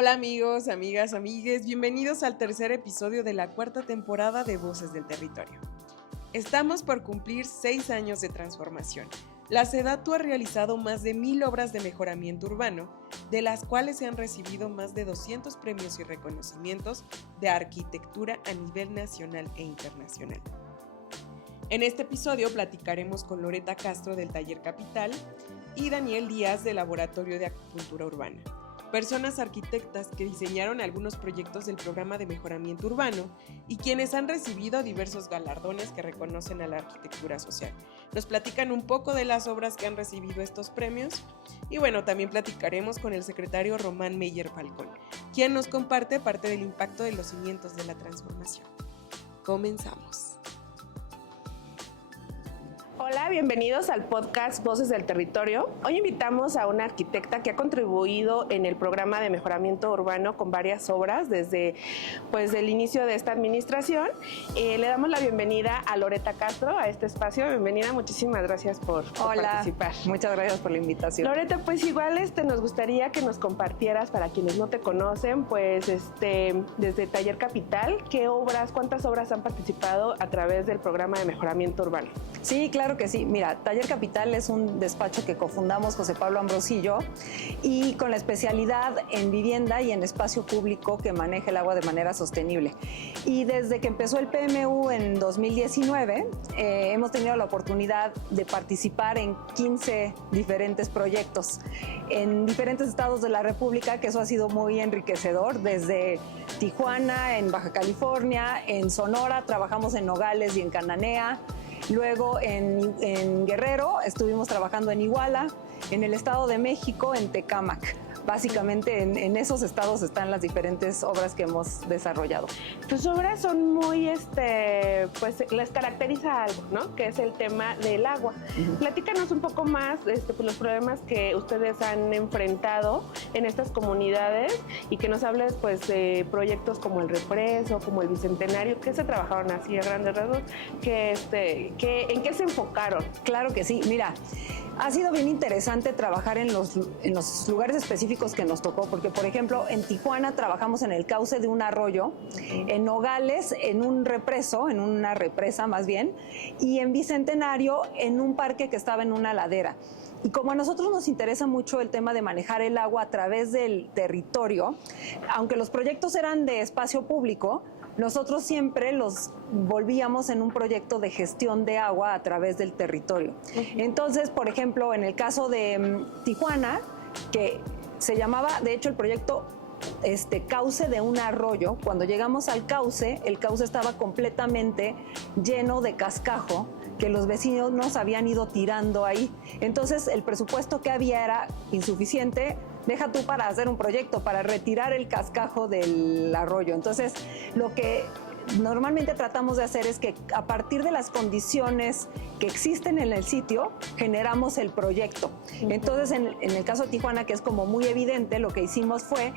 Hola amigos, amigas, amigues, bienvenidos al tercer episodio de la cuarta temporada de Voces del Territorio. Estamos por cumplir 6 años de transformación. La SEDATU ha realizado más de 1000 obras de mejoramiento urbano, de las cuales se han recibido más de 200 premios y reconocimientos de arquitectura a nivel nacional e internacional. En este episodio platicaremos con Loreta Castro del Taller Capital y Daniel Díaz del Laboratorio de Acupuntura Urbana, personas arquitectas que diseñaron algunos proyectos del programa de mejoramiento urbano y quienes han recibido diversos galardones que reconocen a la arquitectura social. Nos platican un poco de las obras que han recibido estos premios y bueno, también platicaremos con el secretario Román Meyer Falcón, quien nos comparte parte del impacto de los cimientos de la transformación. Comenzamos. Hola, bienvenidos al podcast Voces del Territorio. Hoy invitamos a una arquitecta que ha contribuido en el programa de mejoramiento urbano con varias obras desde el inicio de esta administración. Le damos la bienvenida a Loreta Castro a este espacio. Bienvenida, muchísimas gracias por participar. Muchas gracias por la invitación. Loreta, pues igual nos gustaría que nos compartieras, para quienes no te conocen, desde Taller Capital, cuántas obras han participado a través del programa de mejoramiento urbano. Sí, claro que sí. Mira, Taller Capital es un despacho que cofundamos José Pablo Ambrosillo y con la especialidad en vivienda y en espacio público que maneja el agua de manera sostenible. Y desde que empezó el PMU en 2019, hemos tenido la oportunidad de participar en 15 diferentes proyectos en diferentes estados de la República, que eso ha sido muy enriquecedor, desde Tijuana, en Baja California, en Sonora, trabajamos en Nogales y en Cananea. Luego en Guerrero estuvimos trabajando en Iguala, en el Estado de México, en Tecámac. Básicamente en esos estados están las diferentes obras que hemos desarrollado. Tus obras son muy, les caracteriza algo, ¿no? Que es el tema del agua. Platícanos un poco más los problemas que ustedes han enfrentado en estas comunidades y que nos hables de proyectos como el Represo, como el Bicentenario, que se trabajaron así a grandes rasgos, ¿en qué se enfocaron? Claro que sí, mira. Ha sido bien interesante trabajar en los lugares específicos que nos tocó, porque por ejemplo en Tijuana trabajamos en el cauce de un arroyo, en Nogales en un represo, en una represa más bien, y en Bicentenario en un parque que estaba en una ladera. Y como a nosotros nos interesa mucho el tema de manejar el agua a través del territorio, aunque los proyectos eran de espacio público, nosotros siempre los volvíamos en un proyecto de gestión de agua a través del territorio. Entonces, por ejemplo, en el caso de Tijuana, que se llamaba, de hecho, el proyecto Cauce de un arroyo, cuando llegamos al cauce, el cauce estaba completamente lleno de cascajo que los vecinos nos habían ido tirando ahí. Entonces, el presupuesto que había era insuficiente. Deja tú para hacer un proyecto, para retirar el cascajo del arroyo. Entonces, lo que normalmente tratamos de hacer es que a partir de las condiciones que existen en el sitio, generamos el proyecto. Entonces, en el caso de Tijuana, que es como muy evidente, lo que hicimos fue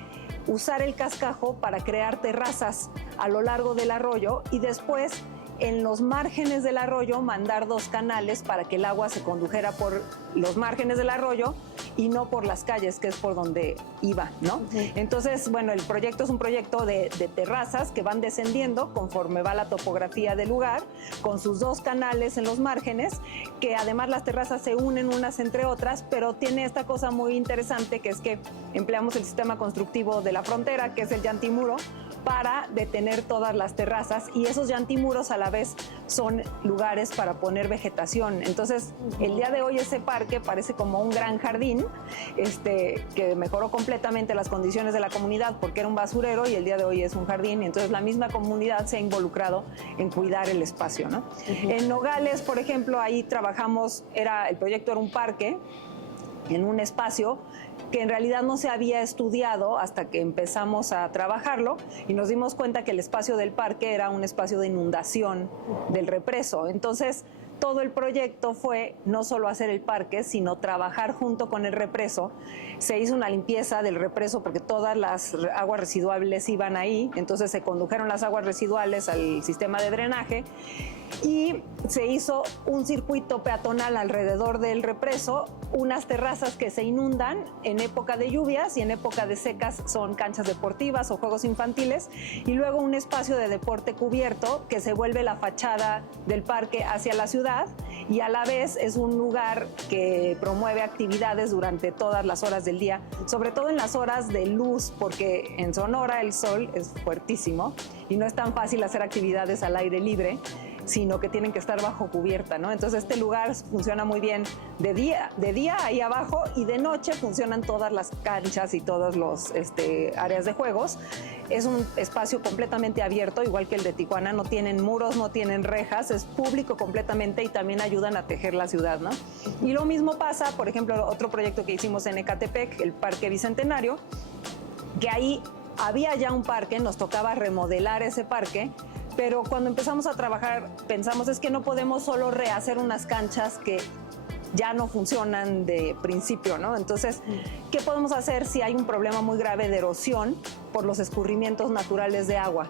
usar el cascajo para crear terrazas a lo largo del arroyo y después en los márgenes del arroyo mandar 2 canales para que el agua se condujera por los márgenes del arroyo y no por las calles, que es por donde iba, ¿no? Entonces, bueno, el proyecto es un proyecto de terrazas que van descendiendo conforme va la topografía del lugar, con sus 2 canales en los márgenes, que además las terrazas se unen unas entre otras, pero tiene esta cosa muy interesante, que es que empleamos el sistema constructivo de la frontera, que es el llantimuro, para detener todas las terrazas, y esos llantimuros a la vez son lugares para poner vegetación. Entonces, el día de hoy ese parque parece como un gran jardín, que mejoró completamente las condiciones de la comunidad porque era un basurero y el día de hoy es un jardín, y entonces la misma comunidad se ha involucrado en cuidar el espacio, ¿no? En Nogales, por ejemplo, ahí trabajamos, el proyecto era un parque en un espacio que en realidad no se había estudiado hasta que empezamos a trabajarlo y nos dimos cuenta que el espacio del parque era un espacio de inundación del represo. Entonces, todo el proyecto fue no solo hacer el parque, sino trabajar junto con el represo. Se hizo una limpieza del represo porque todas las aguas residuales iban ahí, entonces se condujeron las aguas residuales al sistema de drenaje. y se hizo un circuito peatonal alrededor del represo, unas terrazas que se inundan en época de lluvias y en época de secas son canchas deportivas o juegos infantiles, y luego un espacio de deporte cubierto que se vuelve la fachada del parque hacia la ciudad, y a la vez es un lugar que promueve actividades durante todas las horas del día, sobre todo en las horas de luz, porque en Sonora el sol es fuertísimo y no es tan fácil hacer actividades al aire libre, sino que tienen que estar bajo cubierta, ¿no? Entonces este lugar funciona muy bien de día ahí abajo, y de noche funcionan todas las canchas y todos los áreas de juegos. Es un espacio completamente abierto, igual que el de Tijuana, no tienen muros, no tienen rejas, es público completamente y también ayudan a tejer la ciudad, ¿no? Y lo mismo pasa, por ejemplo, otro proyecto que hicimos en Ecatepec, el Parque Bicentenario, que ahí había ya un parque, nos tocaba remodelar ese parque, pero cuando empezamos a trabajar pensamos, es que no podemos solo rehacer unas canchas que ya no funcionan de principio, ¿no? Entonces, ¿qué podemos hacer si hay un problema muy grave de erosión por los escurrimientos naturales de agua?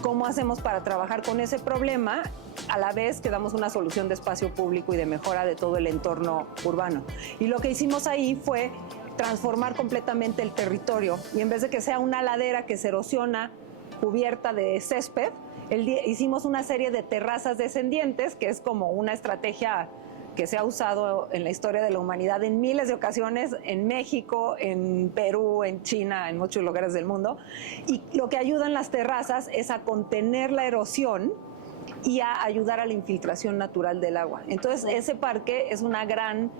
¿Cómo hacemos para trabajar con ese problema a la vez que damos una solución de espacio público y de mejora de todo el entorno urbano? Y lo que hicimos ahí fue transformar completamente el territorio, y en vez de que sea una ladera que se erosiona cubierta de césped, hicimos una serie de terrazas descendientes, que es como una estrategia que se ha usado en la historia de la humanidad en miles de ocasiones, en México, en Perú, en China, en muchos lugares del mundo. Y lo que ayudan las terrazas es a contener la erosión y a ayudar a la infiltración natural del agua. Entonces, ese parque es una gran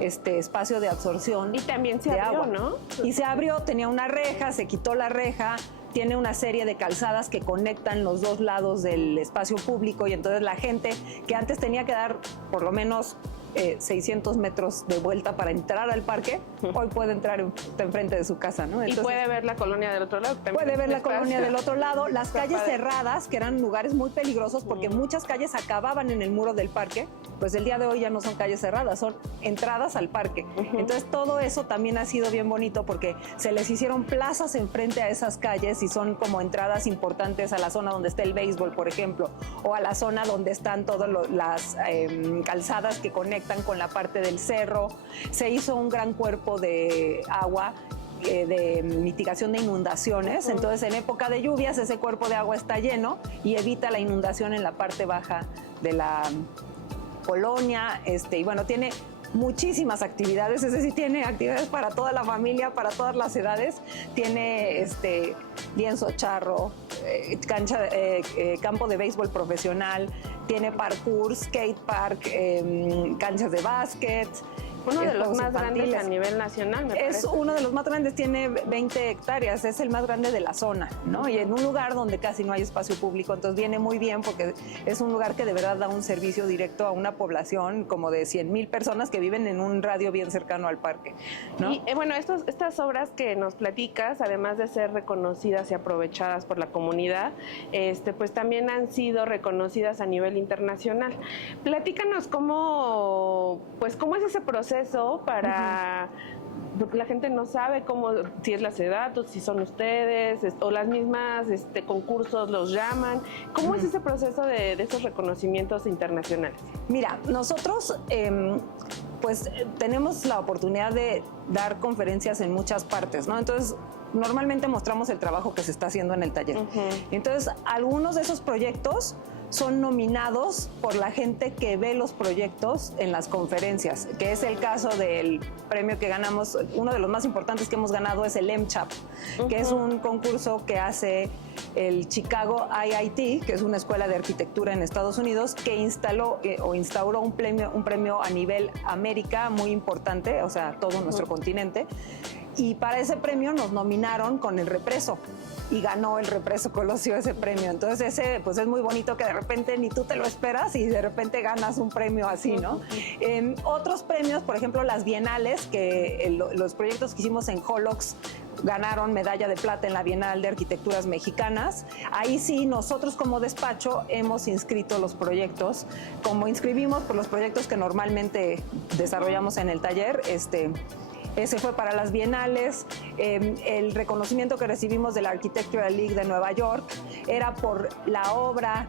espacio de absorción. Y también se de abrió, agua, ¿no? Y se abrió, tenía una reja, se quitó la reja, tiene una serie de calzadas que conectan los dos lados del espacio público, y entonces la gente que antes tenía que dar por lo menos 600 metros de vuelta para entrar al parque, hoy puede entrar enfrente de su casa, ¿no? Entonces, y puede ver la colonia del otro lado. Puede ver la colonia del otro lado, las calles cerradas, que eran lugares muy peligrosos porque muchas calles acababan en el muro del parque, pues el día de hoy ya no son calles cerradas, son entradas al parque. Entonces todo eso también ha sido bien bonito porque se les hicieron plazas enfrente a esas calles y son como entradas importantes a la zona donde está el béisbol, por ejemplo, o a la zona donde están todas las calzadas que conectan con la parte del cerro. Se hizo un gran cuerpo de agua de mitigación de inundaciones, entonces en época de lluvias ese cuerpo de agua está lleno y evita la inundación en la parte baja de la colonia, y bueno, tiene muchísimas actividades, es decir, tiene actividades para toda la familia, para todas las edades, tiene lienzo charro, campo de béisbol profesional, tiene parkour, skate park, canchas de básquet. Uno de los más grandes a nivel nacional, me parece. Es uno de los más grandes, tiene 20 hectáreas, es el más grande de la zona, ¿no? Y en un lugar donde casi no hay espacio público, entonces viene muy bien porque es un lugar que de verdad da un servicio directo a una población como de 100,000 personas que viven en un radio bien cercano al parque, ¿no? Y bueno, estas obras que nos platicas, además de ser reconocidas y aprovechadas por la comunidad, pues también han sido reconocidas a nivel internacional. Platícanos cómo es ese proceso para... Porque la gente no sabe si es la SEDATU, si son ustedes, o las mismas concursos los llaman. ¿Cómo es ese proceso de esos reconocimientos internacionales? Mira, nosotros pues tenemos la oportunidad de dar conferencias en muchas partes, ¿no? Entonces, normalmente mostramos el trabajo que se está haciendo en el taller. Entonces, algunos de esos proyectos son nominados por la gente que ve los proyectos en las conferencias, que es el caso del premio que ganamos. Uno de los más importantes que hemos ganado es el MCHAP, que es un concurso que hace el Chicago IIT, que es una escuela de arquitectura en Estados Unidos, que instauró un premio a nivel América muy importante, o sea, todo nuestro continente. Y para ese premio nos nominaron con el Represo y ganó el Represo Colosio ese premio. Entonces ese pues es muy bonito que de repente ni tú te lo esperas y de repente ganas un premio así, ¿no? Otros premios, por ejemplo, las bienales, que los proyectos que hicimos en Holox ganaron medalla de plata en la Bienal de Arquitecturas Mexicanas. Ahí sí, nosotros como despacho hemos inscrito los proyectos, como inscribimos por los proyectos que normalmente desarrollamos en el taller. Ese fue para las bienales. El reconocimiento que recibimos de la Architectural League de Nueva York era por la obra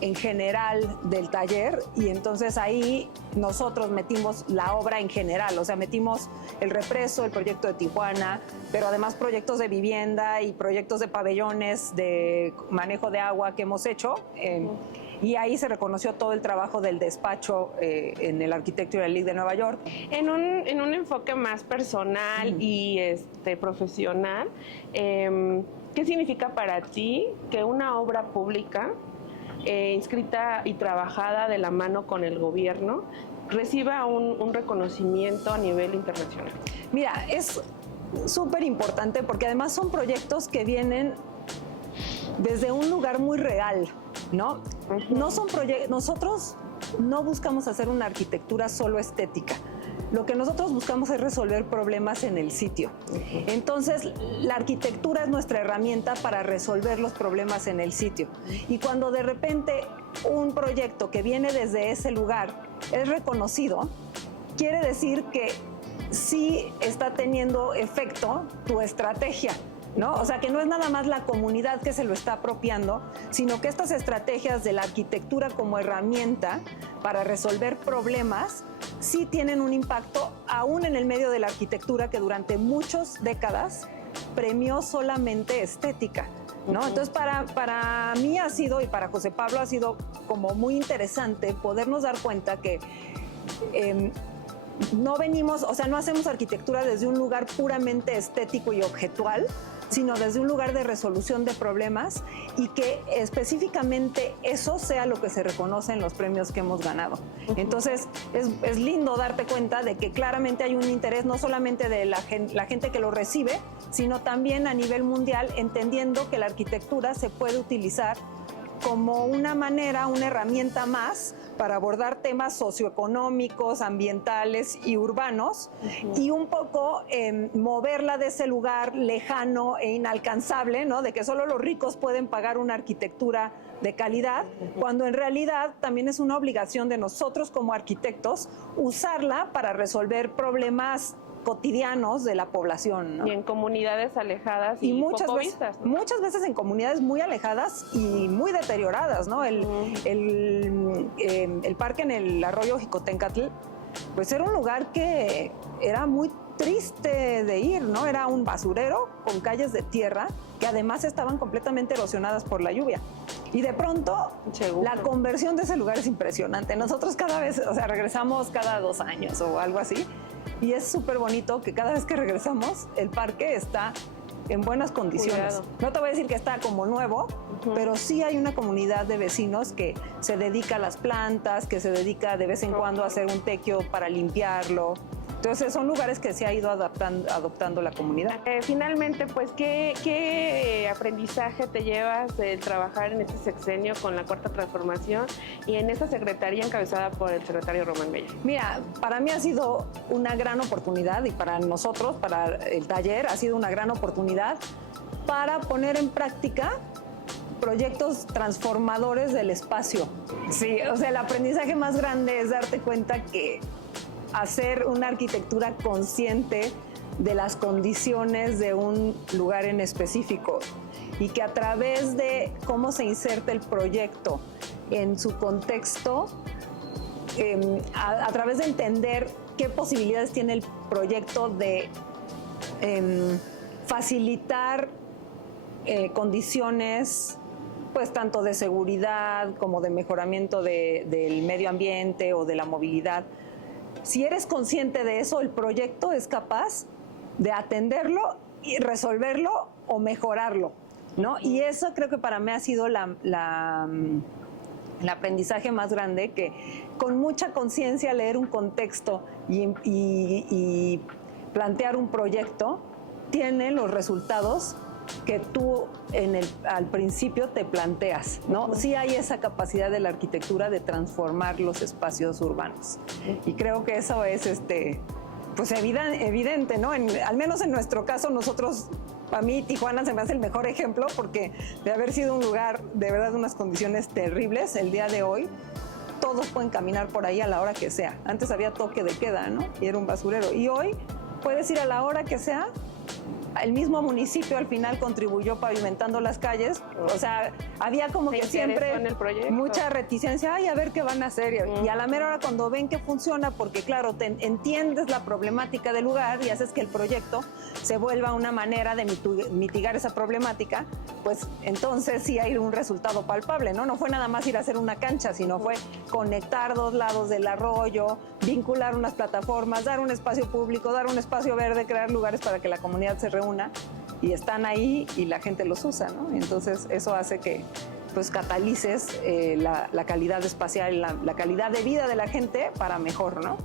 en general del taller, y entonces ahí nosotros metimos la obra en general, o sea, metimos el Represo, el proyecto de Tijuana, pero además proyectos de vivienda y proyectos de pabellones, de manejo de agua que hemos hecho. Y ahí se reconoció todo el trabajo del despacho en el Architectural League de Nueva York. En un enfoque más personal y profesional, ¿qué significa para ti que una obra pública inscrita y trabajada de la mano con el gobierno reciba un reconocimiento a nivel internacional? Mira, es súper importante porque además son proyectos que vienen desde un lugar muy real, ¿no? No son nosotros no buscamos hacer una arquitectura solo estética. Lo que nosotros buscamos es resolver problemas en el sitio. Entonces, la arquitectura es nuestra herramienta para resolver los problemas en el sitio. Y cuando de repente un proyecto que viene desde ese lugar es reconocido, quiere decir que sí está teniendo efecto tu estrategia, ¿no? O sea, que no es nada más la comunidad que se lo está apropiando, sino que estas estrategias de la arquitectura como herramienta para resolver problemas sí tienen un impacto aún en el medio de la arquitectura que durante muchas décadas premió solamente estética, ¿no? Entonces, para mí ha sido, y para José Pablo ha sido como muy interesante podernos dar cuenta que no venimos, o sea, no hacemos arquitectura desde un lugar puramente estético y objetual, sino desde un lugar de resolución de problemas, y que específicamente eso sea lo que se reconoce en los premios que hemos ganado. Entonces, es lindo darte cuenta de que claramente hay un interés no solamente de la gente que lo recibe, sino también a nivel mundial, entendiendo que la arquitectura se puede utilizar como una manera, una herramienta más para abordar temas socioeconómicos, ambientales y urbanos, y un poco moverla de ese lugar lejano e inalcanzable, ¿no? De que solo los ricos pueden pagar una arquitectura de calidad, cuando en realidad también es una obligación de nosotros como arquitectos usarla para resolver problemas cotidianos de la población, ¿no? Y en comunidades alejadas y poco vistas, ¿no? Muchas veces en comunidades muy alejadas y muy deterioradas, ¿no? El parque en el arroyo Jicotencatl, pues era un lugar que era muy triste de ir, ¿no? Era un basurero con calles de tierra que además estaban completamente erosionadas por la lluvia. Y de pronto, la conversión de ese lugar es impresionante. Nosotros cada vez, o sea, regresamos cada 2 años o algo así, y es súper bonito que cada vez que regresamos, el parque está en buenas condiciones. Cuidado. No te voy a decir que está como nuevo, pero sí hay una comunidad de vecinos que se dedica a las plantas, que se dedica de vez en cuando a hacer un tequio para limpiarlo. Entonces son lugares que se ha ido adoptando la comunidad. Finalmente, pues, ¿qué aprendizaje te llevas de trabajar en este sexenio con la Cuarta Transformación y en esta secretaría encabezada por el secretario Román Beller? Mira, para mí ha sido una gran oportunidad, y para nosotros, para el taller, ha sido una gran oportunidad para poner en práctica proyectos transformadores del espacio. Sí, o sea, el aprendizaje más grande es darte cuenta que hacer una arquitectura consciente de las condiciones de un lugar en específico, y que a través de cómo se inserta el proyecto en su contexto, a través de entender qué posibilidades tiene el proyecto de facilitar condiciones, pues tanto de seguridad como de mejoramiento del medio ambiente o de la movilidad. Si eres consciente de eso, el proyecto es capaz de atenderlo y resolverlo o mejorarlo, ¿no? Y eso creo que para mí ha sido el aprendizaje más grande, que con mucha conciencia leer un contexto y plantear un proyecto tiene los resultados que tú al principio te planteas, ¿no? Sí hay esa capacidad de la arquitectura de transformar los espacios urbanos. Y creo que eso es pues evidente, ¿no? Al menos en nuestro caso, nosotros, a mí Tijuana se me hace el mejor ejemplo, porque de haber sido un lugar de verdad de unas condiciones terribles, el día de hoy todos pueden caminar por ahí a la hora que sea. Antes había toque de queda, ¿no? Y era un basurero. Y hoy puedes ir a la hora que sea el mismo municipio al final contribuyó pavimentando las calles. O sea, había como que siempre en el proyecto. mucha reticencia, ay, a ver qué van a hacer. Y a la mera hora cuando ven que funciona, porque claro, entiendes la problemática del lugar y haces que el proyecto se vuelva una manera de mitigar esa problemática, pues entonces sí hay un resultado palpable, ¿no? No fue nada más ir a hacer una cancha, sino fue conectar dos lados del arroyo, vincular unas plataformas, dar un espacio público, dar un espacio verde, crear lugares para que la comunidad se reúna, y están ahí y la gente los usa, ¿no? Entonces eso hace que pues catalices la calidad espacial, la calidad de vida de la gente para mejor, ¿no?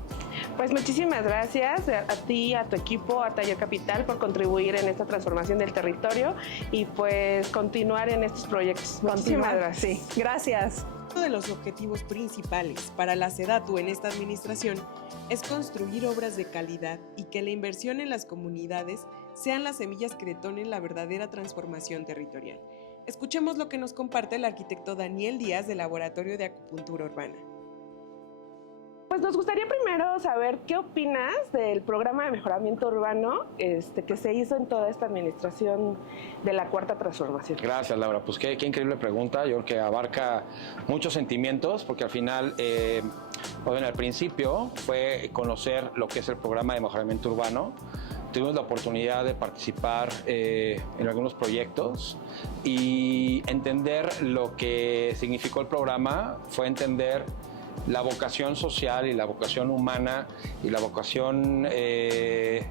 Pues muchísimas gracias a ti, a tu equipo, a Taller Capital por contribuir en esta transformación del territorio y pues continuar en estos proyectos. Muchísimas gracias. Sí, gracias. Uno de los objetivos principales para la SEDATU en esta administración es construir obras de calidad y que la inversión en las comunidades sean las semillas que detonen la verdadera transformación territorial. Escuchemos lo que nos comparte el arquitecto Daniel Díaz del Laboratorio de Acupuntura Urbana. Pues nos gustaría primero saber qué opinas del programa de mejoramiento urbano que se hizo en toda esta administración de la Cuarta Transformación. Gracias, Laura. Pues qué increíble pregunta. Yo creo que abarca muchos sentimientos, porque al final, al principio fue conocer lo que es el programa de mejoramiento urbano. Tuvimos la oportunidad de participar en algunos proyectos y entender lo que significó el programa fue entender la vocación social y la vocación humana y la vocación de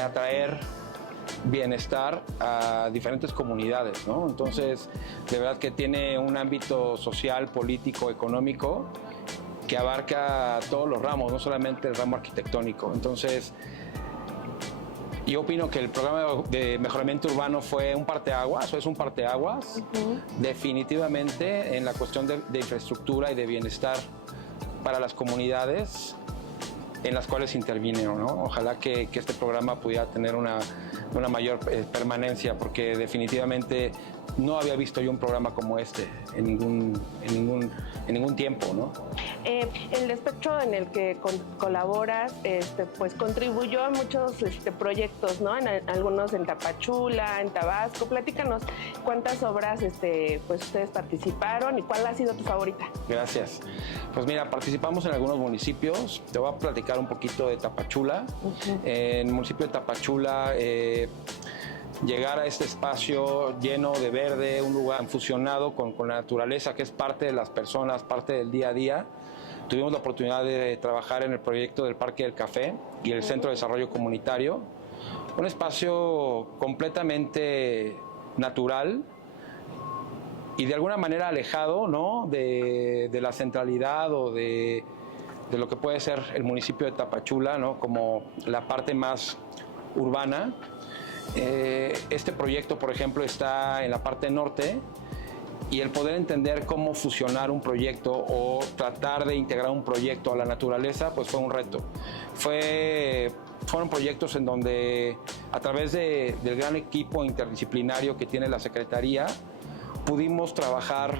atraer bienestar a diferentes comunidades, ¿no? Entonces, de verdad que tiene un ámbito social, político, económico que abarca todos los ramos, no solamente el ramo arquitectónico. Entonces, yo opino que el programa de mejoramiento urbano fue un parteaguas, o es un parteaguas, definitivamente en la cuestión de infraestructura y de bienestar para las comunidades en las cuales intervine, ¿no? Ojalá que este programa pudiera tener una mayor permanencia, porque definitivamente no había visto yo un programa como este en ningún tiempo, ¿no? El despacho en el que colaboras, pues contribuyó a muchos proyectos, ¿no? Algunos en Tapachula, en Tabasco. Platícanos cuántas obras, pues ustedes participaron y cuál ha sido tu favorita. Gracias. Pues mira, participamos en algunos municipios. Te voy a platicar un poquito de Tapachula. En el municipio de Tapachula, llegar a este espacio lleno de verde, un lugar fusionado con la naturaleza, que es parte de las personas, parte del día a día. Tuvimos la oportunidad de trabajar en el proyecto del Parque del Café y el Centro de Desarrollo Comunitario. Un espacio completamente natural y de alguna manera alejado, ¿no?, de la centralidad o de lo que puede ser el municipio de Tapachula, ¿no?, como la parte más urbana. Este proyecto, por ejemplo, está en la parte norte, y el poder entender cómo fusionar un proyecto o tratar de integrar un proyecto a la naturaleza, pues fue un reto. Fueron proyectos en donde, a través del gran equipo interdisciplinario que tiene la Secretaría, pudimos trabajar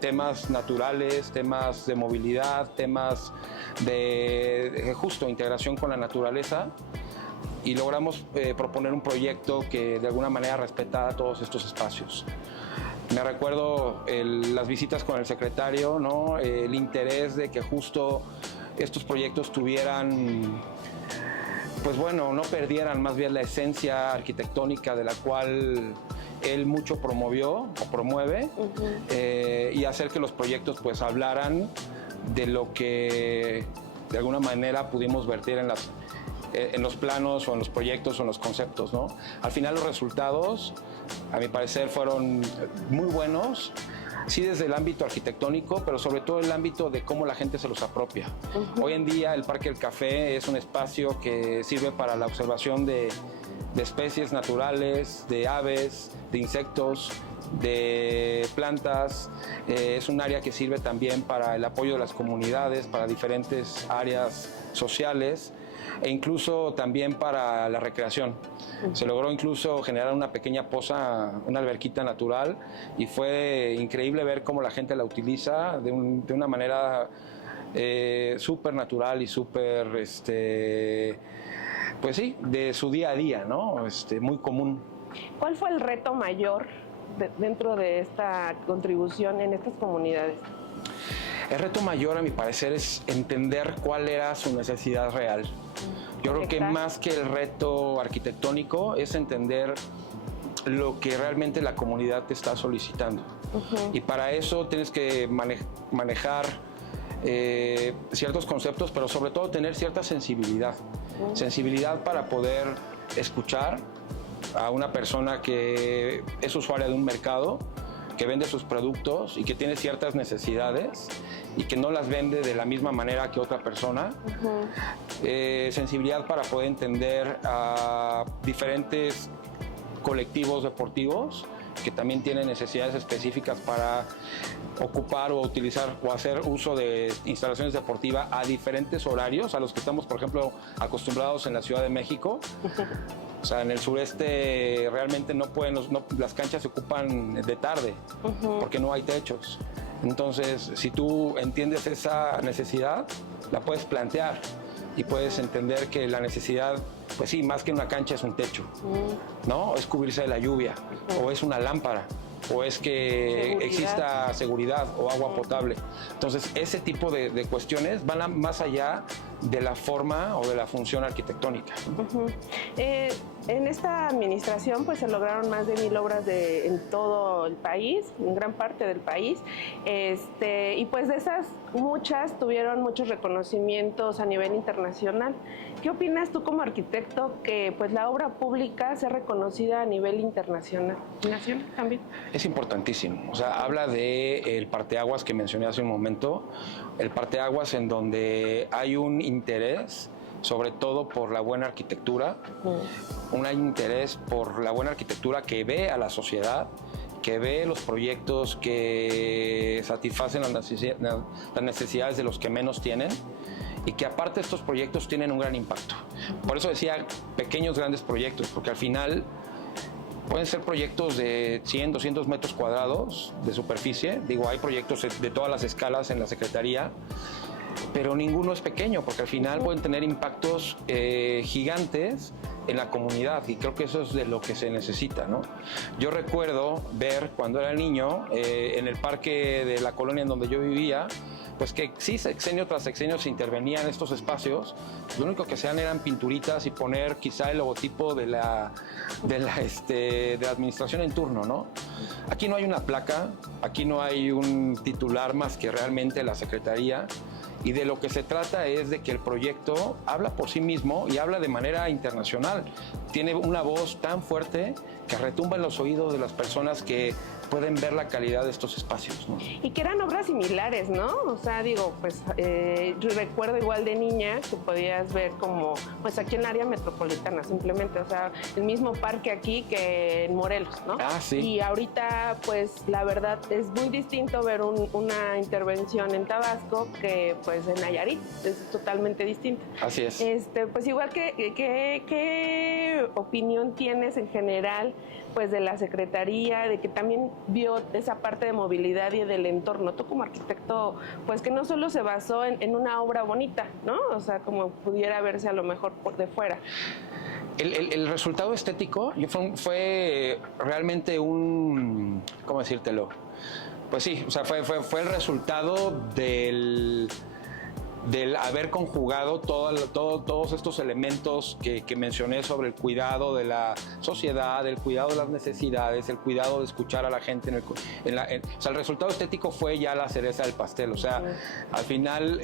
temas naturales, temas de movilidad, temas de justo integración con la naturaleza, y logramos proponer un proyecto que de alguna manera respetara todos estos espacios. Me recuerdo las visitas con el secretario, ¿no?, el interés de que justo estos proyectos tuvieran, pues bueno, no perdieran más bien la esencia arquitectónica de la cual él mucho promovió o promueve, y hacer que los proyectos pues hablaran de lo que de alguna manera pudimos vertir en los planos o en los proyectos o en los conceptos, ¿no? Al final los resultados, a mi parecer, fueron muy buenos, sí desde el ámbito arquitectónico, pero sobre todo el ámbito de cómo la gente se los apropia. Hoy en día el Parque del Café es un espacio que sirve para la observación de especies naturales, de aves, de insectos, de plantas. Es un área que sirve también para el apoyo de las comunidades, para diferentes áreas sociales, e incluso también para la recreación. Se logró incluso generar una pequeña poza, una alberquita natural, y fue increíble ver cómo la gente la utiliza de una manera súper natural y súper pues sí, de su día a día, ¿no? Muy común. ¿Cuál fue el reto mayor dentro de esta contribución en estas comunidades? El reto mayor, a mi parecer, es entender cuál era su necesidad real. Yo creo que más que el reto arquitectónico es entender lo que realmente la comunidad te está solicitando. Y para eso tienes que manejar ciertos conceptos, pero sobre todo tener cierta sensibilidad. Sensibilidad para poder escuchar a una persona que es usuaria de un mercado, que vende sus productos y que tiene ciertas necesidades y que no las vende de la misma manera que otra persona. Sensibilidad para poder entender a diferentes colectivos deportivos que también tienen necesidades específicas para ocupar o utilizar o hacer uso de instalaciones deportivas a diferentes horarios a los que estamos, por ejemplo, acostumbrados en la Ciudad de México. O sea, en el sureste realmente las canchas se ocupan de tarde porque no hay techos. Entonces, si tú entiendes esa necesidad, la puedes plantear y puedes entender que la necesidad, pues sí, más que una cancha es un techo, ¿no? Es cubrirse de la lluvia, o es una lámpara, o es que exista seguridad o agua potable. Entonces, ese tipo de cuestiones van más allá de la forma o de la función arquitectónica. En esta administración pues se lograron más de 1000 obras en todo el país, en gran parte del país, y pues de esas muchas tuvieron muchos reconocimientos a nivel internacional. ¿Qué opinas tú como arquitecto que pues la obra pública sea reconocida a nivel internacional? ¿Nacional también? Es importantísimo. O sea, habla de el parteaguas que mencioné hace un momento, el parteaguas en donde hay un interés sobre todo por la buena arquitectura, un interés por la buena arquitectura que ve a la sociedad, que ve los proyectos que satisfacen las necesidades de los que menos tienen y que aparte estos proyectos tienen un gran impacto. Por eso decía pequeños, grandes proyectos, porque al final pueden ser proyectos de 100, 200 metros cuadrados de superficie. Digo, hay proyectos de todas las escalas en la Secretaría, pero ninguno es pequeño, porque al final pueden tener impactos gigantes en la comunidad, y creo que eso es de lo que se necesita, ¿no? Yo recuerdo ver cuando era niño en el parque de la colonia en donde yo vivía, pues que sí, sexenio tras sexenio se intervenía en estos espacios. Lo único que hacían eran pinturitas y poner quizá el logotipo de la administración en turno, ¿no? Aquí no hay una placa, aquí no hay un titular más que realmente la Secretaría. Y de lo que se trata es de que el proyecto habla por sí mismo y habla de manera internacional. Tiene una voz tan fuerte que retumba en los oídos de las personas que pueden ver la calidad de estos espacios, ¿no? Y que eran obras similares, ¿no? O sea, digo, pues yo recuerdo igual de niña que podías ver como, pues aquí en el área metropolitana simplemente, o sea, el mismo parque aquí que en Morelos, ¿no? Ah, sí. Y ahorita, pues la verdad es muy distinto ver una intervención en Tabasco que pues en Nayarit, es totalmente distinta. Así es. Pues igual ¿qué opinión tienes en general pues de la Secretaría, de que también vio esa parte de movilidad y del entorno? Tú como arquitecto, pues que no solo se basó en una obra bonita, ¿no? O sea, como pudiera verse a lo mejor por de fuera. El resultado estético fue realmente ¿cómo decírtelo? Pues sí, o sea, fue el resultado del haber conjugado todos estos elementos que mencioné sobre el cuidado de la sociedad, el cuidado de las necesidades, el cuidado de escuchar a la gente. O sea, el resultado estético fue ya la cereza del pastel. O sea, al final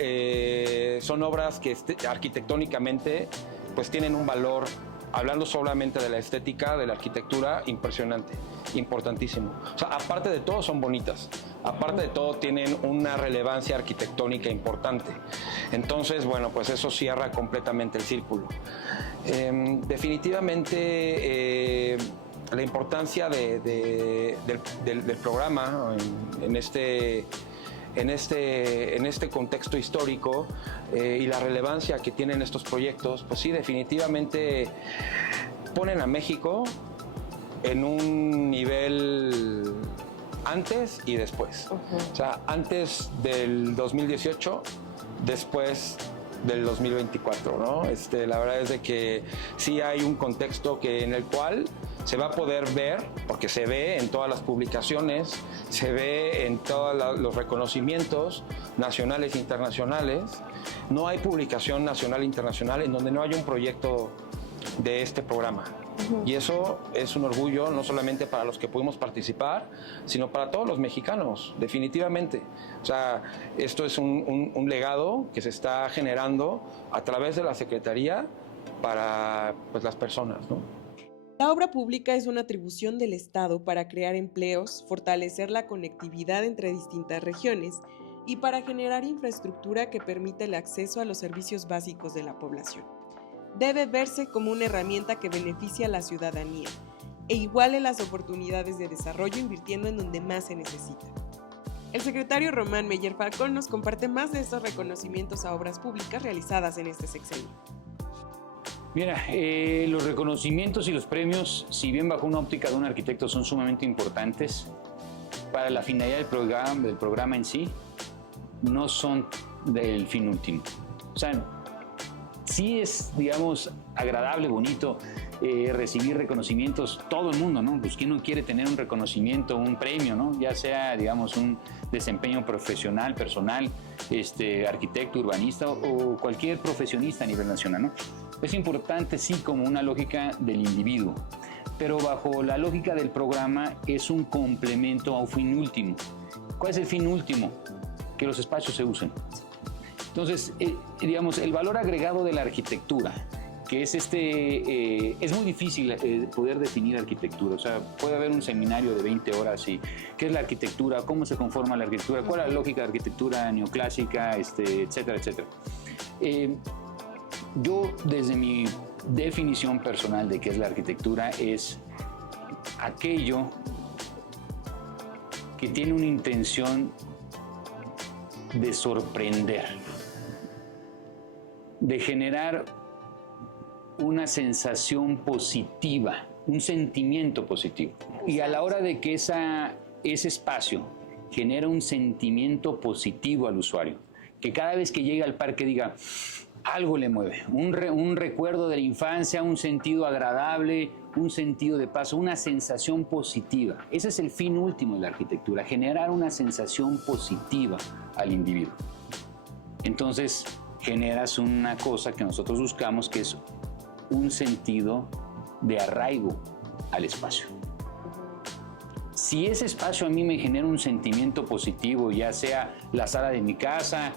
son obras que arquitectónicamente pues tienen un valor, hablando solamente de la estética, de la arquitectura, impresionante, importantísimo. O sea, aparte de todo son bonitas, aparte de todo tienen una relevancia arquitectónica importante. Entonces, bueno, pues eso cierra completamente el círculo. Definitivamente la importancia del programa en este contexto histórico y la relevancia que tienen estos proyectos, pues sí, definitivamente ponen a México en un nivel antes y después. O sea, antes del 2018, después del 2024, ¿no? La verdad es de que sí hay un contexto en el cual se va a poder ver, porque se ve en todas las publicaciones, se ve en todos los reconocimientos nacionales e internacionales. No hay publicación nacional e internacional en donde no haya un proyecto de este programa. Y eso es un orgullo no solamente para los que pudimos participar, sino para todos los mexicanos, definitivamente. O sea, esto es un legado que se está generando a través de la Secretaría para pues, las personas, ¿no? La obra pública es una atribución del Estado para crear empleos, fortalecer la conectividad entre distintas regiones y para generar infraestructura que permita el acceso a los servicios básicos de la población. Debe verse como una herramienta que beneficia a la ciudadanía e iguale las oportunidades de desarrollo invirtiendo en donde más se necesita. El secretario Román Meyer Falcón nos comparte más de estos reconocimientos a obras públicas realizadas en este sexenio. Mira, los reconocimientos y los premios, si bien bajo una óptica de un arquitecto son sumamente importantes, para la finalidad del programa en sí, no son del fin último. O sea, sí es, digamos, agradable, bonito recibir reconocimientos, todo el mundo, ¿no? Pues quién no quiere tener un reconocimiento, un premio, ¿no? Ya sea, digamos, un desempeño profesional, personal, arquitecto, urbanista o cualquier profesionista a nivel nacional, ¿no? Es importante, sí, como una lógica del individuo, pero bajo la lógica del programa es un complemento a un fin último. ¿Cuál es el fin último? Que los espacios se usen. Entonces, digamos, el valor agregado de la arquitectura, que es es muy difícil poder definir arquitectura. O sea, puede haber un seminario de 20 horas y qué es la arquitectura, cómo se conforma la arquitectura, cuál es la lógica de arquitectura neoclásica, etcétera, etcétera. Yo, desde mi definición personal de qué es la arquitectura, es aquello que tiene una intención de sorprender, de generar una sensación positiva, un sentimiento positivo. Y a la hora de que ese espacio genera un sentimiento positivo al usuario, que cada vez que llega al parque diga, algo le mueve, un recuerdo de la infancia, un sentido agradable, un sentido de paz, una sensación positiva. Ese es el fin último de la arquitectura, generar una sensación positiva al individuo. Entonces, generas una cosa que nosotros buscamos, que es un sentido de arraigo al espacio. Si ese espacio a mí me genera un sentimiento positivo, ya sea la sala de mi casa,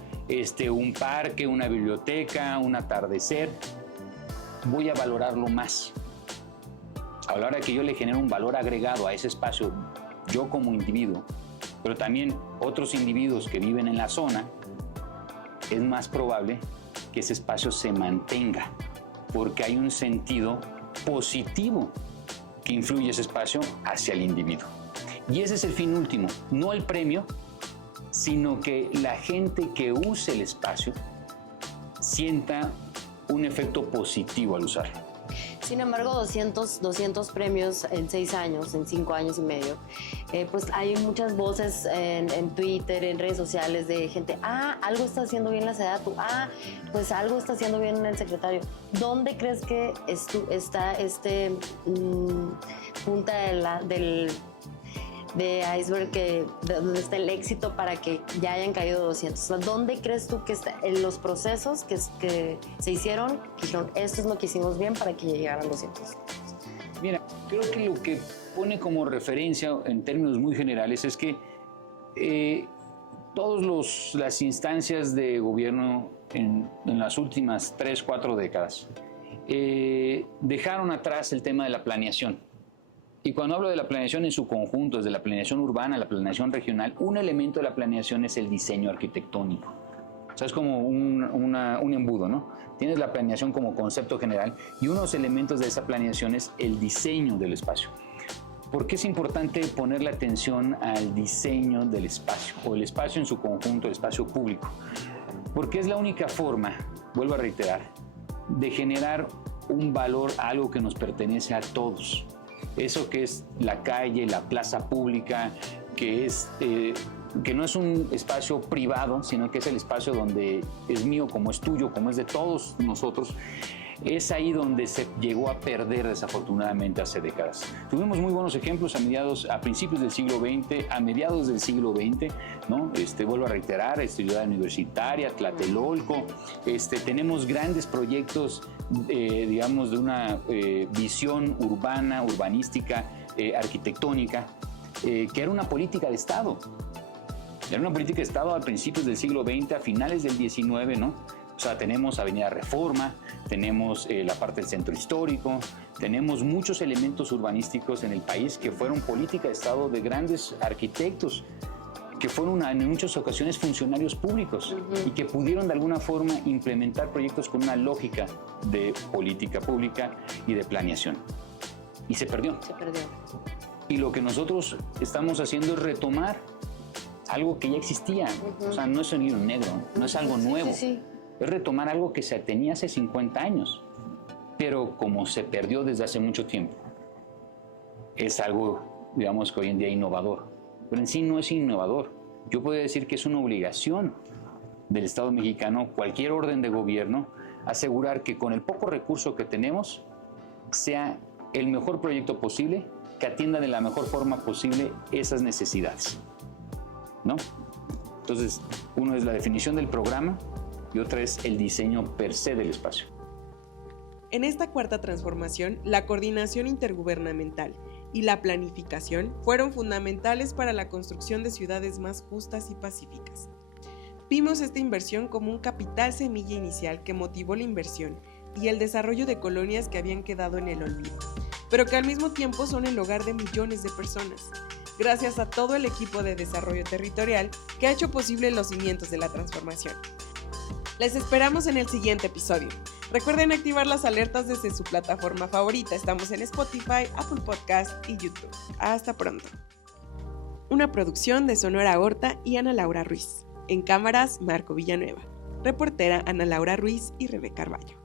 un parque, una biblioteca, un atardecer, voy a valorarlo más. A la hora que yo le genero un valor agregado a ese espacio, yo como individuo, pero también otros individuos que viven en la zona, es más probable que ese espacio se mantenga, porque hay un sentido positivo que influye ese espacio hacia el individuo. Y ese es el fin último, no el premio, sino que la gente que use el espacio sienta un efecto positivo al usarlo. Sin embargo, 200 premios en 6 años, en 5 años y medio, pues hay muchas voces en Twitter, en redes sociales de gente, algo está haciendo bien la SEDATU, pues algo está haciendo bien el secretario. ¿Dónde crees que está punta de iceberg, donde está el éxito para que ya hayan caído 200? O sea, ¿dónde crees tú que está en los procesos que se hicieron, que dijeron, esto es lo que hicimos bien para que llegaran 200? Mira, creo que lo que pone como referencia en términos muy generales es que todas las instancias de gobierno en las últimas 3, 4 décadas dejaron atrás el tema de la planeación. Y cuando hablo de la planeación en su conjunto, desde la planeación urbana, la planeación regional, un elemento de la planeación es el diseño arquitectónico. O sea, es como un embudo, ¿no? Tienes la planeación como concepto general y unos elementos de esa planeación es el diseño del espacio. ¿Por qué es importante ponerle atención al diseño del espacio o el espacio en su conjunto, el espacio público? Porque es la única forma, vuelvo a reiterar, de generar un valor a algo que nos pertenece a todos. Eso que es la calle, la plaza pública, que es que no es un espacio privado, sino que es el espacio donde es mío, como es tuyo, como es de todos nosotros, es ahí donde se llegó a perder desafortunadamente hace décadas. Tuvimos muy buenos ejemplos a principios del siglo XX, a mediados del siglo XX, ¿no? Vuelvo a reiterar, Ciudad Universitaria, Tlatelolco, tenemos grandes proyectos, digamos, de una visión urbana, urbanística, arquitectónica, que era una política de Estado. Era una política de Estado a principios del siglo XX, a finales del XIX, ¿no? O sea, tenemos Avenida Reforma, tenemos la parte del centro histórico, tenemos muchos elementos urbanísticos en el país que fueron política de Estado de grandes arquitectos, que fueron en muchas ocasiones funcionarios públicos y que pudieron de alguna forma implementar proyectos con una lógica de política pública y de planeación. Y se perdió. Se perdió. Y lo que nosotros estamos haciendo es retomar algo que ya existía. O sea, no es un libro negro, no es algo nuevo. Sí. Es retomar algo que se tenía hace 50 años, pero como se perdió desde hace mucho tiempo, es algo, digamos, que hoy en día innovador. Pero en sí no es innovador. Yo puedo decir que es una obligación del Estado mexicano, cualquier orden de gobierno, asegurar que con el poco recurso que tenemos sea el mejor proyecto posible, que atienda de la mejor forma posible esas necesidades, ¿no? Entonces, uno es la definición del programa, y otra es el diseño per se del espacio. En esta cuarta transformación, la coordinación intergubernamental y la planificación fueron fundamentales para la construcción de ciudades más justas y pacíficas. Vimos esta inversión como un capital semilla inicial que motivó la inversión y el desarrollo de colonias que habían quedado en el olvido, pero que al mismo tiempo son el hogar de millones de personas, gracias a todo el equipo de desarrollo territorial que ha hecho posible los cimientos de la transformación. Les esperamos en el siguiente episodio. Recuerden activar las alertas desde su plataforma favorita. Estamos en Spotify, Apple Podcast y YouTube. Hasta pronto. Una producción de Sonora Horta y Ana Laura Ruiz. En cámaras, Marco Villanueva. Reportera Ana Laura Ruiz y Rebeca Carballo.